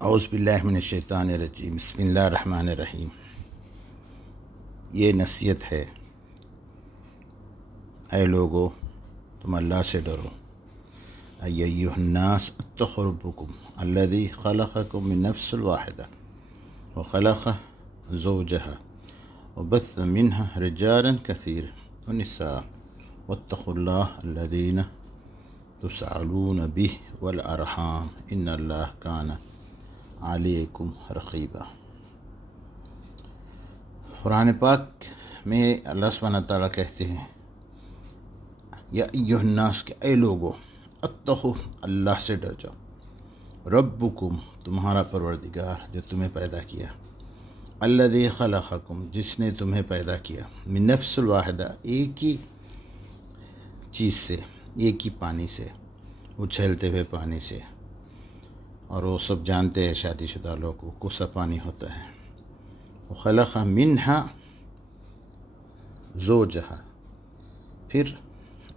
औज़ुबिल्लाहि मिनश्शैतानिर्रजीम बिस्मिल्लाहिर्रहमानिर्रहीम। ये नसीहत है, ऐ लोगो तुम अल्लाह से डरो। अय्युहन्नास अत्तक़ू रब्बकुम अल्लज़ी ख़लक़कुम मिन नफ्सिन वाहिदा व ख़लक़ ज़ौजहा व बस्स मिनहा रिजालन कसीरन व निसा वत्तक़ुल्लाह अल्लज़ीना तुसअलून बिही वल अरहाम इन्नल्लाह काना अलैकुम रक़ीबा। कुरान पाक में अल्लाह सुब्हानहू व तआला कहते हैं, या अय्युहन्नास के ऐ लोगो, अत्तक़ू अल्लाह से डर जाओ, रब्बुकुम तुम्हारा परवरदिगार जो तुम्हें पैदा किया, अल्लज़ी ख़लक़कुम जिसने तुम्हें पैदा किया, मिन नफ्सिन वाहिदा एक ही चीज़ से, एक ही पानी से, उछलते हुए पानी से। और वो सब जानते हैं शादीशुदा लोग को कौन-सा पानी होता है। ख़लक़ मिन्हा ज़ौजहा, फिर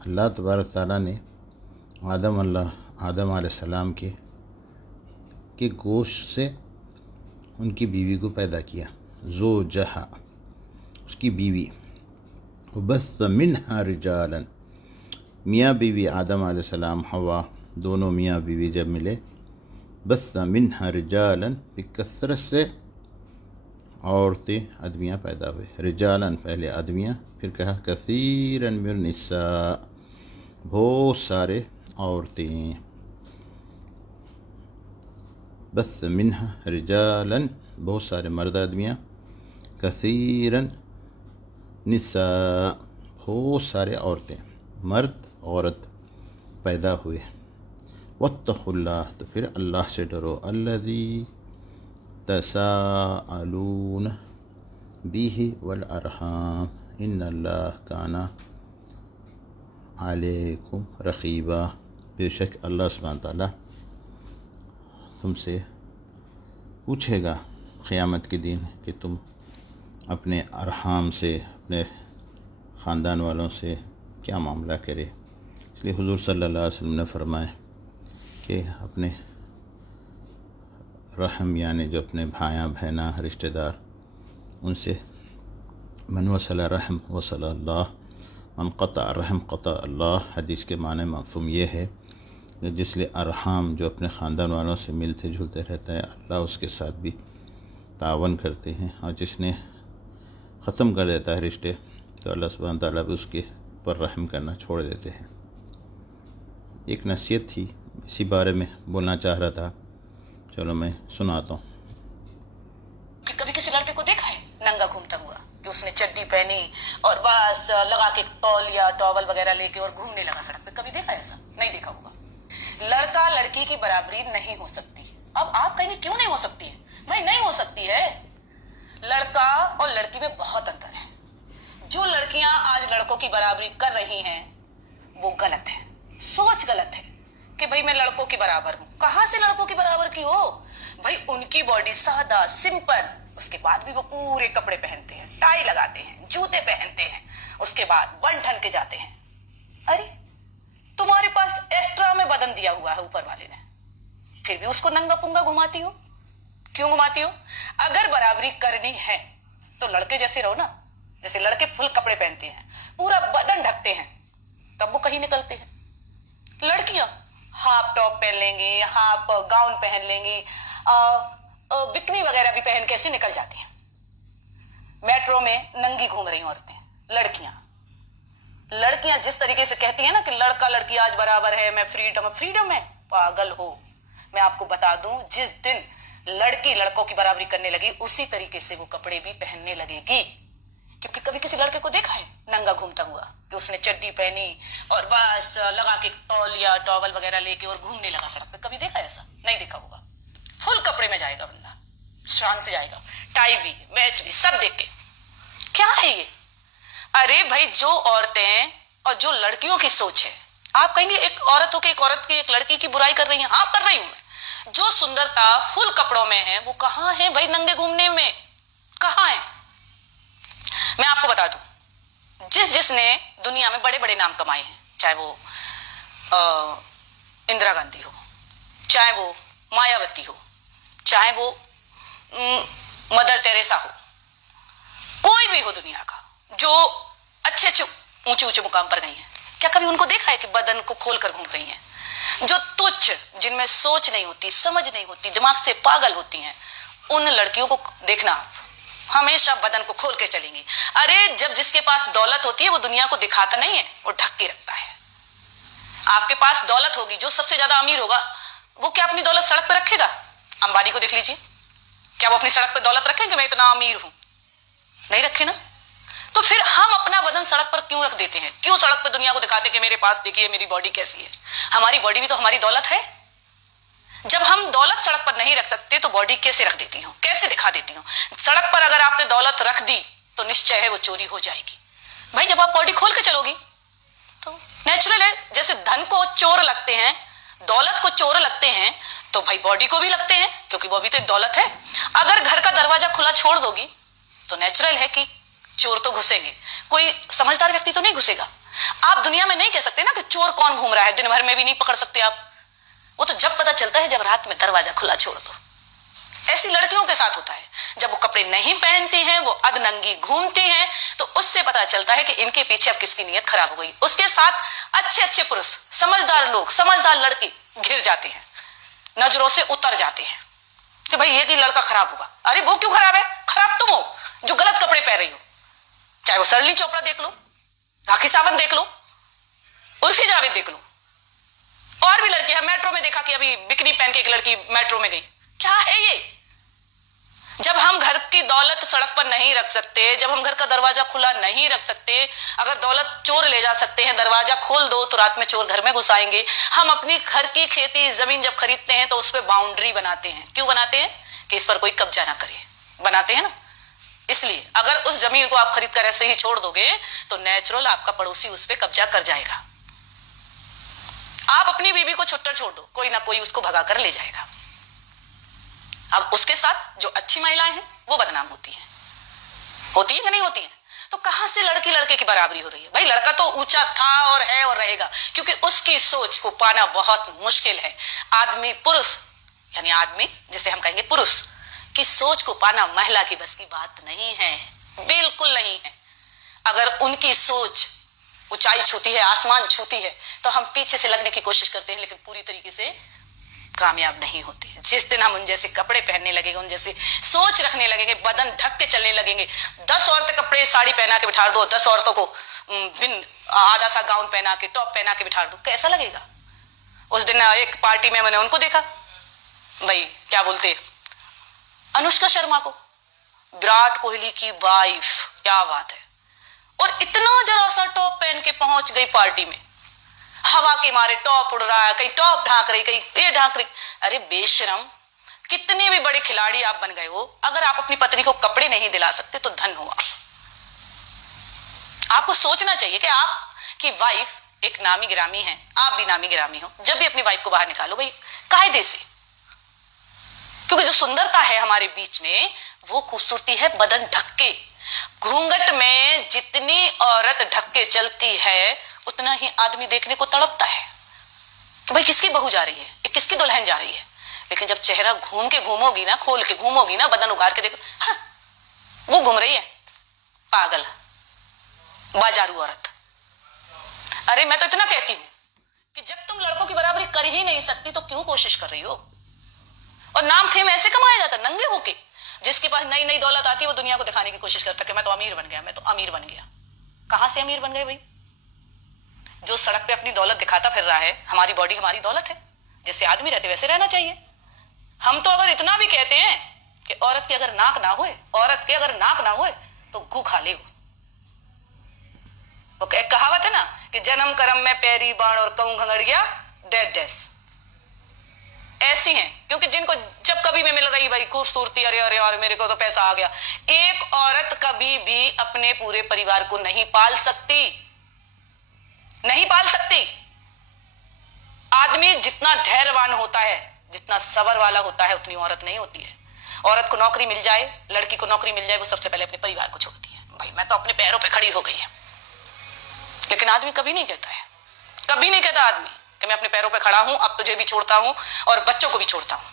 अल्लाह तबारक तआला ने आदम अलैहिस्सलाम के गोश्त से उनकी बीवी को पैदा किया, ज़ौजहा उसकी बीवी। बस्स मिन्हा रिजालन, मियाँ बीवी आदम अलैहिस्सलाम हवा दोनों मियाँ बीवी जब मिले, बस्स मिन्हा रिजालन बिकसरत से औरतें आदमियाँ पैदा हुए। रिजालन पहले आदमियाँ, फिर कहा कसीरन मिन निसा बहुत सारे औरतें। बस्स मिन्हा रिजालन बहुत सारे मर्द आदमियाँ, कसीरन निसा बहुत सारे औरतें, मर्द औरत पैदा हुए। वत्तक़ुल्लाह तो फिर अल्लाह से डरो, अल्लज़ी तसाअलून बिही वल अरहाम इन्नल्लाह काना अलैकुम रक़ीबा। बेशक अल्लाह सुब्हानहू व तआला तुमसे पूछेगा क़यामत के दिन कि तुम अपने अरहाम से, अपने ख़ानदान वालों से क्या मामला करे। इसलिए हुज़ूर सल्लल्लाहु अलैहि वसल्लम ने फरमाया कि अपने रहम यानी जो अपने भाया बहना रिश्तेदार, उनसे मन वसला रहम वसला अल्लाह, मन क़ता रहम क़ता अल्लाह। हदीस के माने मफ़हूम ये है कि जिसलिए अरहाम जो अपने ख़ानदान वालों से मिलते जुलते रहता है, अल्लाह उसके साथ भी तावन करते हैं। और जिसने ख़त्म कर देता है रिश्ते, तो अल्लाह सुब्हानहू व तआला भी उसके पर रहम करना छोड़ देते हैं। एक नसीहत थी, इसी बारे में बोलना चाह रहा था, चलो मैं सुनाता हूँ। कि कभी किसी लड़के को देखा है नंगा घूमता हुआ, कि उसने चड्डी पहनी और बस लगा के तौलिया टॉवल वगैरह लेके और घूमने लगा सड़क पे? कभी देखा है ऐसा? नहीं देखा होगा। लड़का लड़की की बराबरी नहीं हो सकती। अब आप कहेंगे क्यों नहीं हो सकती है? भाई नहीं हो सकती है। लड़का और लड़की में बहुत अंतर है। जो लड़कियां आज लड़कों की बराबरी कर रही हैं वो गलत है, सोच गलत है कि भाई मैं लड़कों की बराबर हूं। कहां से लड़कों की बराबर की हो भाई? उनकी बॉडी सादा सिंपल, उसके बाद भी वो पूरे कपड़े पहनते हैं, टाई लगाते हैं, जूते पहनते हैं, उसके बाद बन ठन के जाते हैं। अरे तुम्हारे पास एक्स्ट्रा में बदन दिया हुआ है ऊपर वाले ने, फिर भी उसको नंगा पुंगा घुमाती हो। क्यों घुमाती हो? अगर बराबरी करनी है तो लड़के जैसे रहो ना। जैसे लड़के फुल कपड़े पहनते हैं, पूरा बदन ढकते हैं, तब वो कहीं निकलते हैं। लड़कियां हाफ टॉप पहन लेंगी, हाफ गाउन पहन लेंगी, बिकनी वगैरह भी पहन के ऐसे निकल जाती हैं। मेट्रो में नंगी घूम रही औरतें, लड़कियां जिस तरीके से कहती हैं ना कि लड़का लड़की आज बराबर है, मैं फ्रीडम है, पागल हो। मैं आपको बता दूं, जिस दिन लड़की लड़कों की बराबरी करने लगी, उसी तरीके से वो कपड़े भी पहनने लगेगी। क्योंकि कभी किसी लड़के को देखा है नंगा घूमता हुआ, कि उसने चड्डी पहनी और बस लगा के तौलिया टॉवल वगैरह लेके और घूमने लगा सड़क पे? कभी देखा है ऐसा? नहीं देखा होगा। फुल कपड़े में जाएगा बंदा, शान से जाएगा, टाई भी, मैच भी, सब देख के। क्या है ये? अरे भाई, जो औरतें और जो लड़कियों की सोच है, आप कहेंगे एक औरत होकर एक औरत की, एक लड़की की बुराई कर रही है। हाँ, कर रही हूं मैं। जो सुंदरता फुल कपड़ों में है वो कहां है भाई? नंगे घूमने में कहां है? मैं आपको बता दूं, जिसने दुनिया में बड़े बड़े नाम कमाए हैं, चाहे वो इंदिरा गांधी हो, चाहे वो मायावती हो, चाहे वो मदर टेरेसा हो, कोई भी हो दुनिया का, जो अच्छे अच्छे ऊंचे ऊंचे मुकाम पर गई हैं, क्या कभी उनको देखा है कि बदन को खोलकर घूम रही हैं? जो तुच्छ, जिनमें सोच नहीं होती, समझ नहीं होती, दिमाग से पागल होती हैं, उन लड़कियों को देखना हमेशा बदन को खोल के चलेंगी। अरे जब जिसके पास दौलत होती है वो दुनिया को दिखाता नहीं है, वो ढक के रखता है। आपके पास दौलत होगी, जो सबसे ज्यादा अमीर होगा वो क्या अपनी दौलत सड़क पर रखेगा? अंबानी को देख लीजिए, क्या वो अपनी सड़क पर दौलत रखेंगे मैं इतना अमीर हूं? नहीं रखे ना। तो फिर हम अपना वजन सड़क पर क्यों रख देते हैं? क्यों सड़क पर दुनिया को दिखाते कि मेरे पास देखिए मेरी बॉडी कैसी है? हमारी बॉडी भी तो हमारी दौलत है। जब हम दौलत सड़क पर नहीं रख सकते तो बॉडी कैसे रख देती हूँ, कैसे दिखा देती हूँ? सड़क पर अगर आपने दौलत रख दी तो निश्चय है वो चोरी हो जाएगी। भाई जब आप बॉडी खोल के चलोगी तो नेचुरल है, जैसे धन को चोर लगते हैं, दौलत को चोर लगते हैं, तो भाई बॉडी को भी लगते हैं, क्योंकि वो भी तो एक दौलत है। अगर घर का दरवाजा खुला छोड़ दोगी तो नेचुरल है कि चोर तो घुसेंगे, कोई समझदार व्यक्ति तो नहीं घुसेगा। आप दुनिया में नहीं कह सकते ना कि चोर कौन घूम रहा है, दिन भर में भी नहीं पकड़ सकते आप। वो तो जब पता चलता है जब रात में दरवाजा खुला छोड़ दो। ऐसी लड़कियों के साथ होता है, जब वो कपड़े नहीं पहनती हैं, वो अधनंगी घूमती हैं, तो उससे पता चलता है कि इनके पीछे अब किसकी नीयत खराब हो गई। उसके साथ अच्छे अच्छे पुरुष, समझदार लोग, समझदार लड़के घिर जाते हैं, नजरों से उतर जाते हैं कि भाई ये कि लड़का खराब होगा। अरे वो क्यों खराब है? खराब तुम हो जो गलत कपड़े पहन रही हो। चाहे वो सरली चोपड़ा देख लो, राखी सावंत देख लो, उर्फी जावेद देख लो, और भी लड़की है। मेट्रो में देखा कि अभी बिकनी पहन के एक लड़की मेट्रो में गई। क्या है ये? जब हम घर की दौलत सड़क पर नहीं रख सकते, जब हम घर का दरवाजा खुला नहीं रख सकते, अगर दौलत चोर ले जा सकते हैं, दरवाजा खोल दो तो रात में चोर घर में घुस आएंगे। हम अपनी घर की खेती जमीन जब खरीदते हैं तो उस पर बाउंड्री बनाते हैं। क्यों बनाते हैं? कि इस पर कोई कब्जा ना करे, बनाते हैं ना। इसलिए अगर उस जमीन को आप खरीद कर ऐसे ही छोड़ दोगे तो नेचुरल आपका पड़ोसी उस पर कब्जा कर जाएगा। आप अपनी बीवी को छुट्टर छोड़ दो, कोई ना कोई उसको भगा कर ले जाएगा। अब उसके साथ जो अच्छी महिलाएं हैं वो बदनाम होती हैं कि नहीं होती हैं? तो कहां से लड़की लड़के की बराबरी हो रही है? भाई लड़का तो ऊंचा था और है और रहेगा, क्योंकि उसकी सोच को पाना बहुत मुश्किल है। आदमी, पुरुष, यानी आदमी जिसे हम कहेंगे पुरुष की सोच को पाना महिला की बस की बात नहीं है, बिल्कुल नहीं है। अगर उनकी सोच ऊंचाई छूती है, आसमान छूती है, तो हम पीछे से लगने की कोशिश करते हैं, लेकिन पूरी तरीके से कामयाब नहीं होते। जिस दिन हम उन जैसे कपड़े पहनने लगेंगे, उन जैसे सोच रखने लगेंगे, बदन ढक के चलने लगेंगे, 10 औरतें कपड़े साड़ी पहना के बिठा दो, 10 औरतों को बिन आधा सा गाउन पहना के, टॉप पहना के बिठा दो, कैसा लगेगा? उस दिन एक पार्टी में मैंने उनको देखा, भाई क्या बोलते, अनुष्का शर्मा को, विराट कोहली की वाइफ, क्या बात है, और इतना जरा सा टॉप पहन के पहुंच गई पार्टी में, हवा के मारे टॉप उड़ रहा है, कहीं टॉप ढांक रही, कहीं ये ढांक रही। अरे बेशरम, कितने भी बड़े खिलाड़ी आप बन गए हो, अगर आप अपनी पत्नी को कपड़े नहीं दिला सकते तो धन हो। आपको सोचना चाहिए कि आपकी वाइफ एक नामी गिरामी है, आप भी नामी गिरामी हो। जब भी अपनी वाइफ को बाहर निकालो भाई कायदे से, क्योंकि जो सुंदरता है हमारे बीच में वो खूबसूरती है बदन ढक के। घूंघट में जितनी औरत ढक के चलती है उतना ही आदमी देखने को तड़पता है कि भाई किसकी बहू जा रही है, किसकी दुल्हन जा रही है। लेकिन जब चेहरा घूम के घूमोगी ना, खोल के घूमोगी ना, बदन उगार के देखो, हाँ वो घूम रही है, पागल बाजारू औरत। अरे मैं तो इतना कहती हूं कि जब तुम लड़कों की बराबरी कर ही नहीं सकती तो क्यों कोशिश कर रही हो? और नाम फेम ऐसे कमाया जाता नंगे होके। जिसके पास नई नई दौलत आती है वो दुनिया को दिखाने की कोशिश करता है कि मैं तो अमीर बन गया, मैं तो अमीर बन गया। कहां से अमीर बन गए भाई? जो सड़क पे अपनी दौलत दिखाता फिर रहा है, हमारी बॉडी हमारी दौलत है, जैसे आदमी रहते वैसे रहना चाहिए। हम तो अगर इतना भी कहते हैं कि औरत की अगर नाक ना होए, औरत के अगर नाक ना होए तो गू खा ले। वो एक कहावत है ना कि जन्म कर्म में पैरी बाण और कहूं घंगड़िया डेड डेस, ऐसी हैं। क्योंकि जिनको जब कभी भी मिल रही भाई खूबसूरती, अरे अरे और मेरे को तो पैसा आ गया। एक औरत कभी भी अपने पूरे परिवार को नहीं पाल सकती, नहीं पाल सकती। आदमी जितना धैर्यवान होता है, जितना सबर वाला होता है, उतनी औरत नहीं होती है। औरत को नौकरी मिल जाए, लड़की को नौकरी मिल जाए, वो सबसे पहले अपने परिवार को छोड़ती है। भाई मैं तो अपने पैरों पे खड़ी हो गई है। लेकिन आदमी कभी नहीं कहता है, कभी नहीं कहता आदमी कि मैं अपने पैरों पे खड़ा हूं, अब तुझे भी छोड़ता हूं और बच्चों को भी छोड़ता हूं।